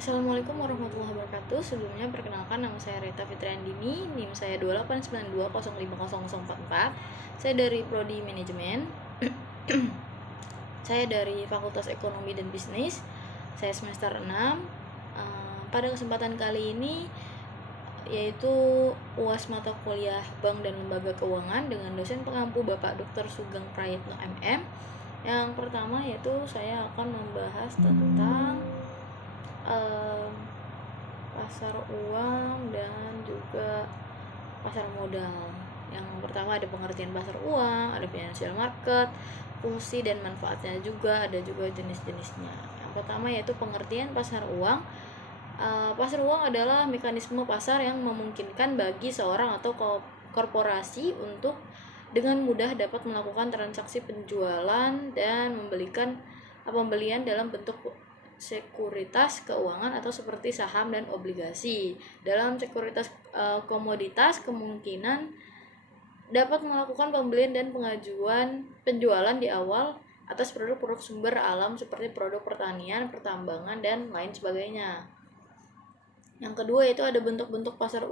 Assalamualaikum warahmatullahi wabarakatuh. Sebelumnya perkenalkan, nama saya Reta Fitriandini, NIM saya 2892005044. Saya dari Prodi Manajemen. Saya dari Fakultas Ekonomi dan Bisnis. Saya semester 6. Pada kesempatan kali ini yaitu UAS mata kuliah Bank dan Lembaga Keuangan dengan dosen pengampu Bapak Dr. Sugeng Prayitno MM. Yang pertama yaitu saya akan membahas tentang pasar uang dan juga pasar modal. Yang pertama ada pengertian pasar uang, ada financial market, fungsi dan manfaatnya juga, ada juga jenis-jenisnya. Yang pertama yaitu pengertian pasar uang. Pasar uang adalah mekanisme pasar yang memungkinkan bagi seorang atau korporasi untuk dengan mudah dapat melakukan transaksi penjualan dan pembelian dalam bentuk sekuritas keuangan atau seperti saham dan obligasi. Dalam sekuritas komoditas kemungkinan dapat melakukan pembelian dan penjualan di awal atas produk-produk sumber alam seperti produk pertanian, pertambangan, dan lain sebagainya. Yang kedua yaitu ada bentuk-bentuk pasar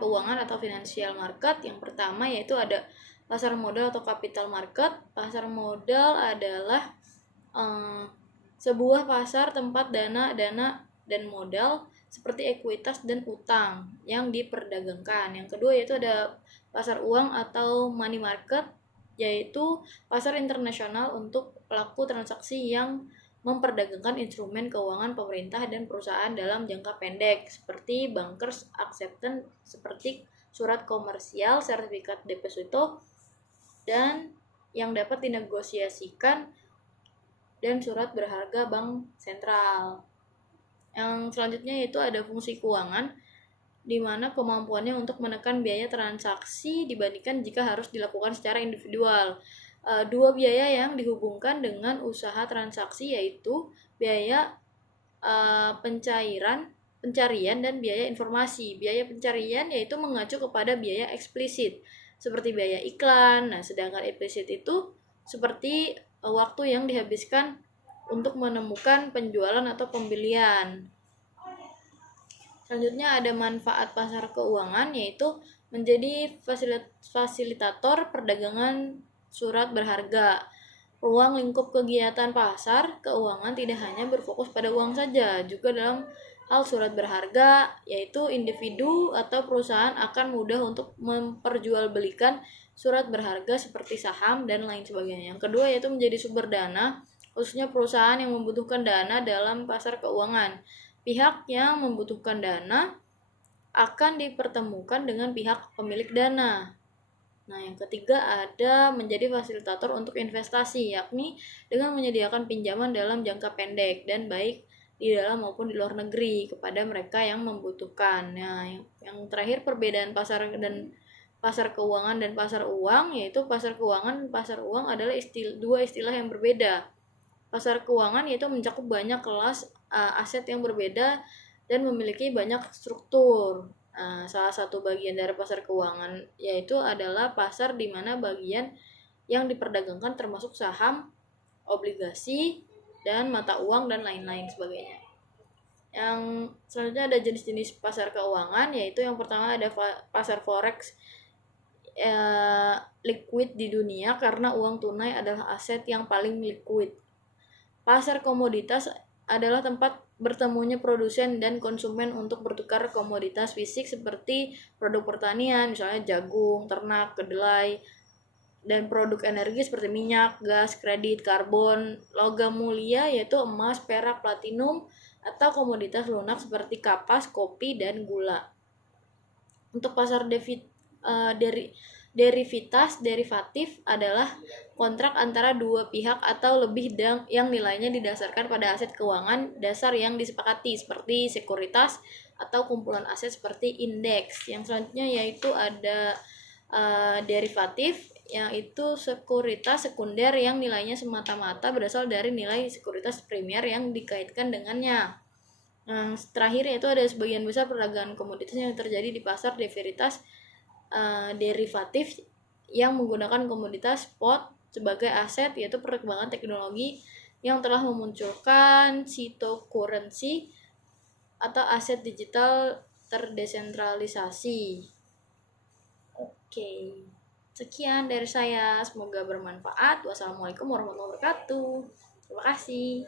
keuangan atau financial market. Yang pertama yaitu ada pasar modal atau capital market. Pasar modal adalah sebuah pasar tempat dana dan modal seperti ekuitas dan utang yang diperdagangkan. Yang kedua yaitu ada pasar uang atau money market, yaitu pasar internasional untuk pelaku transaksi yang memperdagangkan instrumen keuangan pemerintah dan perusahaan dalam jangka pendek seperti bankers acceptance, seperti surat komersial, sertifikat deposito, dan yang dapat dinegosiasikan, dan surat berharga bank sentral. Yang selanjutnya yaitu ada fungsi keuangan, di mana kemampuannya untuk menekan biaya transaksi dibandingkan jika harus dilakukan secara individual. Dua biaya yang dihubungkan dengan usaha transaksi yaitu biaya pencarian dan biaya informasi. Biaya pencarian yaitu mengacu kepada biaya eksplisit seperti biaya iklan. Nah, sedangkan implisit itu seperti waktu yang dihabiskan untuk menemukan penjualan atau pembelian. Selanjutnya ada manfaat pasar keuangan, yaitu menjadi fasilitator perdagangan surat berharga. Ruang lingkup kegiatan pasar keuangan tidak hanya berfokus pada uang saja, juga dalam hal surat berharga, yaitu individu atau perusahaan akan mudah untuk memperjualbelikan surat berharga seperti saham dan lain sebagainya. Yang kedua yaitu menjadi sumber dana, khususnya perusahaan yang membutuhkan dana dalam pasar keuangan. Pihak yang membutuhkan dana akan dipertemukan dengan pihak pemilik dana. Nah, yang ketiga ada menjadi fasilitator untuk investasi, yakni dengan menyediakan pinjaman dalam jangka pendek dan baik di dalam maupun di luar negeri kepada mereka yang membutuhkan. Nah, yang terakhir perbedaan pasar keuangan dan pasar uang, yaitu pasar keuangan dan pasar uang adalah dua istilah yang berbeda. Pasar keuangan yaitu mencakup banyak kelas aset yang berbeda dan memiliki banyak struktur. Salah satu bagian dari pasar keuangan yaitu adalah pasar di mana bagian yang diperdagangkan termasuk saham, obligasi, dan mata uang dan lain-lain sebagainya. Yang selanjutnya ada jenis-jenis pasar keuangan, yaitu yang pertama ada pasar forex, liquid di dunia karena uang tunai adalah aset yang paling liquid. Pasar komoditas adalah tempat bertemunya produsen dan konsumen untuk bertukar komoditas fisik seperti produk pertanian, misalnya jagung, ternak, kedelai, dan produk energi seperti minyak, gas, kredit, karbon, logam mulia yaitu emas, perak, platinum, atau komoditas lunak seperti kapas, kopi, dan gula. Untuk pasar derivatif adalah kontrak antara dua pihak atau lebih yang nilainya didasarkan pada aset keuangan dasar yang disepakati seperti sekuritas atau kumpulan aset seperti indeks. Yang selanjutnya yaitu ada derivatif, yaitu sekuritas sekunder yang nilainya semata-mata berasal dari nilai sekuritas primer yang dikaitkan dengannya. Terakhir yaitu ada sebagian besar perdagangan komoditas yang terjadi di pasar derivatif yang menggunakan komoditas spot sebagai aset, yaitu perkembangan teknologi yang telah memunculkan cryptocurrency atau aset digital terdesentralisasi. Oke, sekian dari saya. Semoga bermanfaat. Wassalamualaikum warahmatullahi wabarakatuh. Terima kasih.